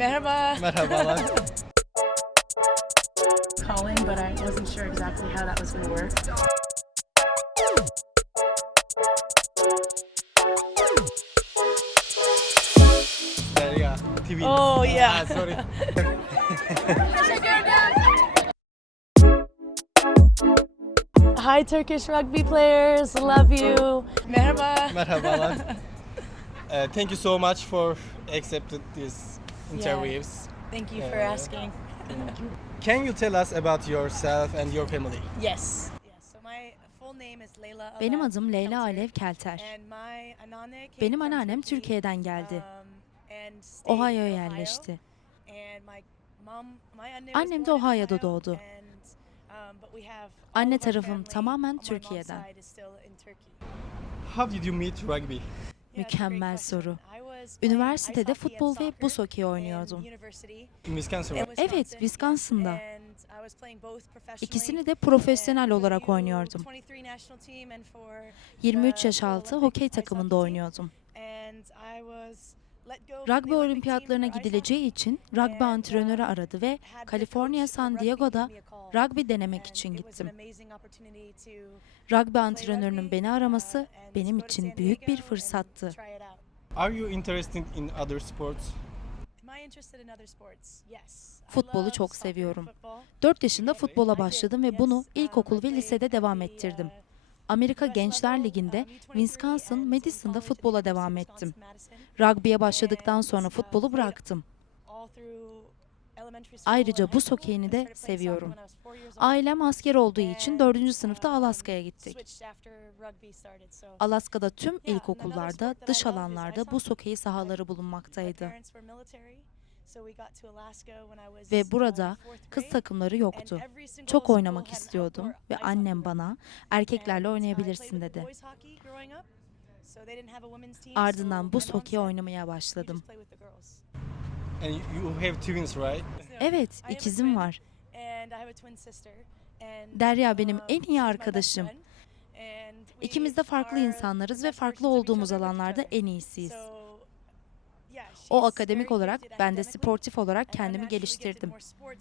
Merhaba. Merhabalar. calling, but I wasn't sure exactly how that was going to work. Derya. TV. Oh, yeah. Ah, sorry. Hi, Turkish rugby players. Love you. Merhaba. Merhabalar. Uh, thank you so much for accepting these interviews. Thank you for Yeah. asking. Can you tell us about yourself and your family? Yes. Yes. So my full name is Leyla Benim adım Leyla. Alev Kelter. Benim anneannem Türkiye'den geldi. um, in Ohio'ya Ohio. yerleşti. Annem de Ohio'da Ohio, doğdu. um, Anne tarafım tamamen Türkiye'den. How did you meet rugby? Yeah, Mükemmel soru. Üniversitede futbol ve buz hokeyi oynuyordum. Evet, Wisconsin. Wisconsin'da. İkisini de and profesyonel olarak oynuyordum. 23 national team and for 23 the yaş altı hokey takımında oynuyordum. Rugby olimpiyatlarına gidileceği için rugby And, antrenörü aradı ve for San Diego'da rugby denemek için gittim. Rugby antrenörünün beni uh, araması benim için büyük bir fırsattı. Are you interested in other sports? Am I interested in other sports? Yes. I Futbolu çok seviyorum. football. 4 yaşında futbola başladım ve bunu Um, ilkokul I ve lisede devam the, ettirdim. uh, Amerika Gençler Ligi'nde U23 Wisconsin, Madison'da futbola devam ettim. Rugby'ye başladıktan sonra uh, futbolu bıraktım. Ayrıca buz hokeyini I de started playing soccer seviyorum. Ailem asker olduğu için And, 4. sınıfta um, Alaska'ya gittik. Alaska'da tüm ilkokullarda, dış alanlarda buz hokeyi sahaları bulunmaktaydı. Ve uh, burada kız takımları yoktu. Çok oynamak istiyordum ve annem bana erkeklerle oynayabilirsin dedi. Ardından buz hokeyi oynamaya "You başladım. just play with the girls." And you have twins, right? Evet, ikizim var. And I have a twin sister, and, Derya benim um, en iyi arkadaşım. İkimiz de farklı insanlarız ve farklı olduğumuz alanlarda en iyisiyiz. O akademik olarak ben de sportif olarak kendimi geliştirdim.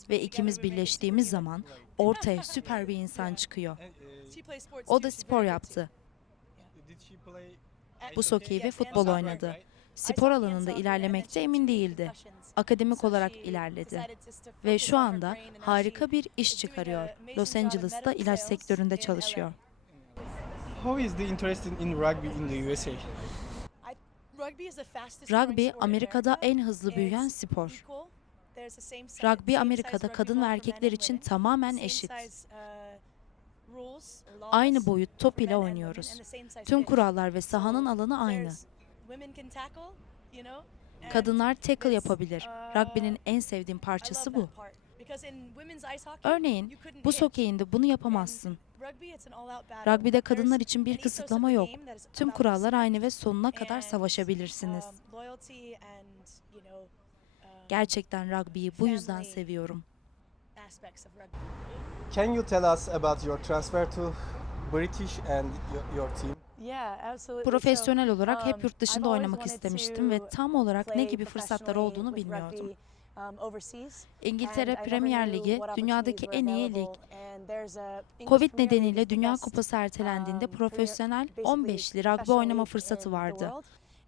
Ve ikimiz birleştiğimiz zaman ortaya süper bir insan çıkıyor. Sports O da spor yaptı. Buz hokeyi ve futbol oynadı. Spor alanında ilerlemekte emin değildi. Akademik olarak ilerledi. Ve şu anda harika bir iş çıkarıyor. Los Angeles'ta ilaç sektöründe çalışıyor. How is the interest in, rugby in the USA? Rugby Amerika'da en hızlı büyüyen spor. Rugby Amerika'da kadın ve erkekler için tamamen eşit. Aynı boyut top ile oynuyoruz. Tüm kurallar ve sahanın alanı aynı. There's women can tackle, you know, and Kadınlar tackle yapabilir. uh, Rugby'nin en sevdiğim parçası bu. Örneğin hit. hokeyinde bunu yapamazsın. Rugby'de kadınlar için bir kısıtlama yok. Tüm kurallar aynı ve sonuna kadar savaşabilirsiniz. um, um, Gerçekten rugby'yi bu yüzden seviyorum. Can you tell us about your transfer to British and your team? Profesyonel olarak um, hep yurt I've dışında oynamak istemiştim ve tam olarak ne gibi fırsatlar olduğunu bilmiyordum. um. İngiltere Premier Ligi dünyadaki en iyi lig. Covid nedeniyle Dünya Kupası ertelendiğinde um, profesyonel basically 15'li rugby oynama fırsatı vardı. world.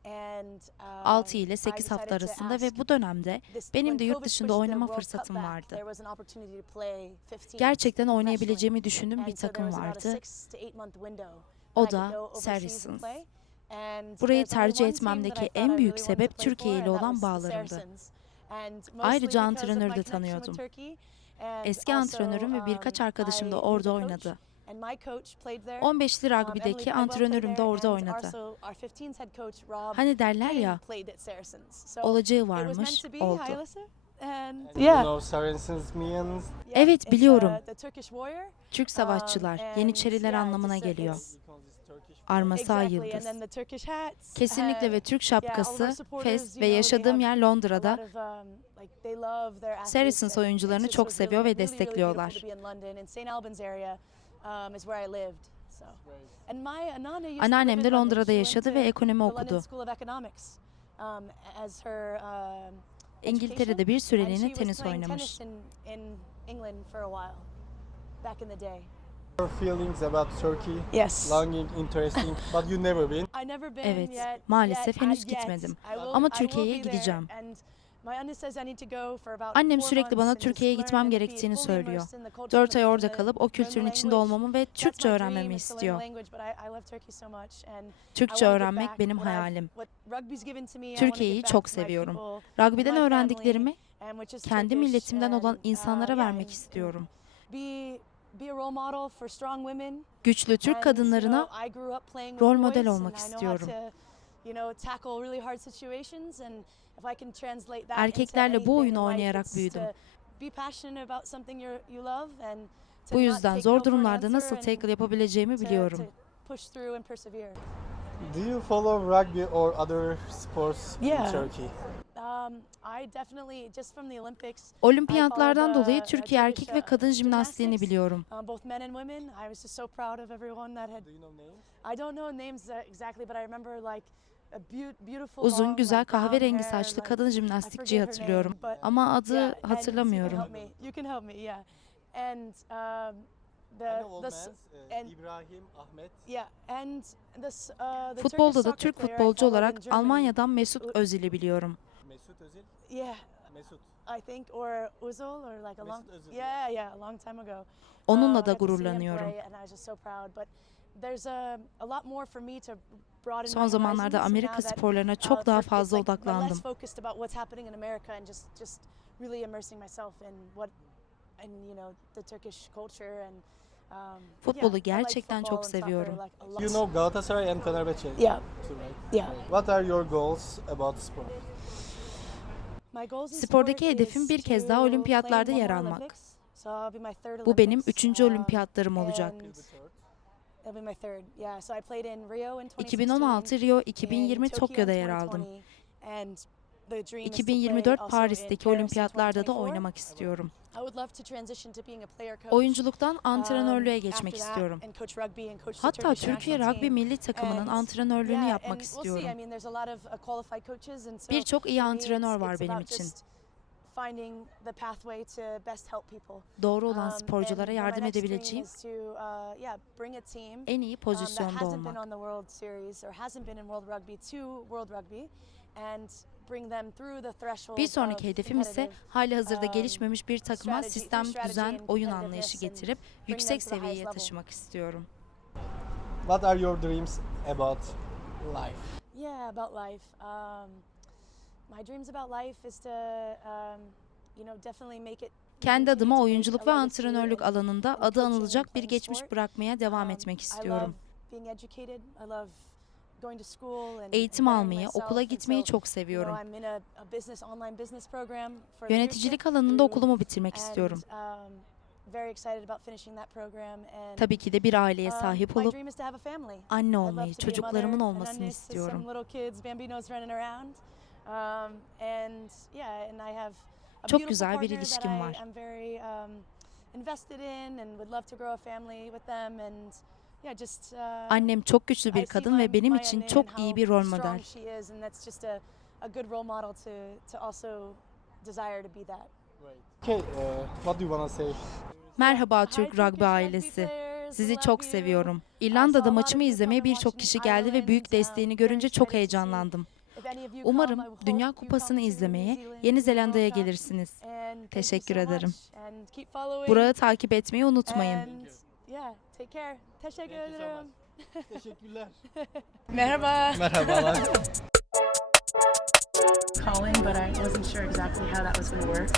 And, 6 um, ile I 8 hafta arasında ve bu dönemde benim de yurt dışında oynama fırsatım vardı. there was an opportunity to play 15 Gerçekten oynayabileceğimi düşündüğüm bir takım vardı. O da Saracens. Burayı tercih etmemdeki en büyük sebep Türkiye ile olan bağlarımdı. Ayrıca antrenörü de tanıyordum. Eski antrenörüm ve birkaç um, arkadaşım da orada oynadı. and my coach played there. 15'li Um, Emily rugby'deki antrenörüm de orada oynadı. also our 15's head coach, Rob Hani derler ya, olacağı varmış, oldu. Evet, biliyorum. uh, warrior. Türk Um, savaşçılar, and Yeniçeriler anlamına geliyor. Arması ay Exactly, and yıldız. then the Turkish hats. Kesinlikle ve Türk of our şapkası, supporters, fes you ve yaşadığım yer Londra'da um, Saracens oyuncularını çok seviyor ve destekliyorlar. um, Anneannem de. Londra'da yaşadı ve ekonomi okudu. Um, um, İngiltere'de bir süreliğine tenis oynamış. Feelings about Turkey? Yes. Longing, interesting, but you never been. I never been Evet, yet, maalesef yet, henüz yet. gitmedim. I will- Ama I will Türkiye'ye be there gideceğim. and my anne says I need to go for about Annem four sürekli bana months and just Türkiye'ye learn gitmem and be gerektiğini fully söylüyor. immersed in the culture 4 ay and orada the- kalıp o kültürün içinde olmamı ve That's Türkçe öğrenmemi dream, is to learn the istiyor. language, but I- I love Turkey so much and I Türkçe öğrenmek back benim what I've- hayalim. what rugby's given to me, I wanna give Türkiye'yi back çok to my seviyorum. people, Rugby'den my family, öğrendiklerimi and which is kendi Turkish, milletimden olan uh, insanlara yeah, vermek and- istiyorum. Be be a role model for strong women. Güçlü Türk kadınlarına you know, I grew up playing rol with model boys olmak and I know istiyorum. how to, you know, tackle really hard situations and if I can translate that Erkeklerle bu oyunu oynayarak it's büyüdüm. to Be passionate about something you you love and to bu not yüzden zor durumlarda nasıl and tackle yapabileceğimi to- biliyorum. to push through and persevere. Do you follow rugby or other sports Yeah. in Turkey? Olimpiyatlardan I follow dolayı uh, Türkiye erkek ve uh, kadın jimnastiğini biliyorum. um, uh, exactly, but I remember like a beau- beautiful Uzun, güzel kahverengi saçlı kadın I jimnastikçiyi forget her hatırlıyorum. Ama adı hatırlamıyorum. um, uh, uh, Futbolda da Türk futbolcu olarak. Almanya'dan Mesut Özil'i biliyorum. Mesut Özil. Yeah, Mesut. I think or Uzil or like a long Mesut Özil, yeah yeah a long time ago. Onunla Uh, da him gururlanıyorum. Son zamanlarda Amerika sporlarına uh, çok daha fazla odaklandım. less focused about what's happening in America and just just really immersing myself in what and you know the Turkish culture and um, Futbolu gerçekten çok seviyorum. You know Galatasaray and Fenerbahçe. Yeah, right? yeah. What are your goals about sport? Spordaki hedefim bir kez daha olimpiyatlarda yer almak. Bu benim üçüncü um, olimpiyatlarım olacak. and It'll be my third. Yeah, so I played in Rio in 2016. 2016 Rio, in 2020 Tokyo Tokyo'da yer aldım. 2020, and the dream is to play 2024 also Paris'teki olimpiyatlarda da 2024. oynamak istiyorum. Oyunculuktan um, antrenörlüğe geçmek istiyorum. Hatta Türkiye rugby milli takımının antrenörlüğünü yapmak istiyorum. uh, Birçok iyi antrenör var benim için. Doğru olan Um, sporculara yardım edebileceğim uh, en iyi um, pozisyonda olmak. Bir sonraki hedefim ise hali hazırda um, gelişmemiş bir takıma sistem, düzen, oyun anlayışı getirip yüksek seviyeye taşımak istiyorum. What are your dreams about life? Yeah, about life. Um, my dreams about life is to, um, you know, definitely make it. Kendi adıma oyunculuk ve antrenörlük alanında adı anılacak bir geçmiş bırakmaya devam Um, etmek istiyorum. Eğitim almayı, okula gitmeyi çok seviyorum. Yöneticilik alanında okulumu bitirmek istiyorum. um, Tabii ki de bir aileye um, sahip olup anne olmayı, çocuklarımın olmasını istiyorum. Um, Çok güzel bir ilişkim var. am very invested in and would love to grow a family with them and yeah, just Annem çok güçlü I bir see kadın ve benim için çok how iyi bir rol strong model. she is and that's just a, a good role model to to also desire to be that. Okay, uh, what do you wanna say? Merhaba Türk rugby ailesi. Sizi çok seviyorum. İrlanda'da maçımı izlemeye birçok kişi geldi ve büyük um, desteğini görünce çok heyecanlandım. Umarım Dünya Kupası'nı izlemeye Yeni Zelanda'ya gelirsiniz. Teşekkür ederim. Burağı takip etmeyi unutmayın. And yeah, take care. Teşekkür Thank you so ederim. Teşekkürler. Merhaba. Merhabalar. Calling, but I wasn't sure exactly how that was going to work.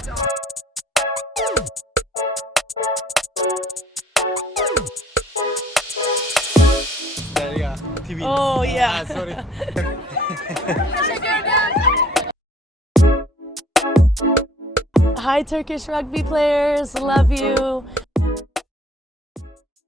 Derya. TV. Oh yeah. Ah, sorry. Hi Turkish rugby players, love you.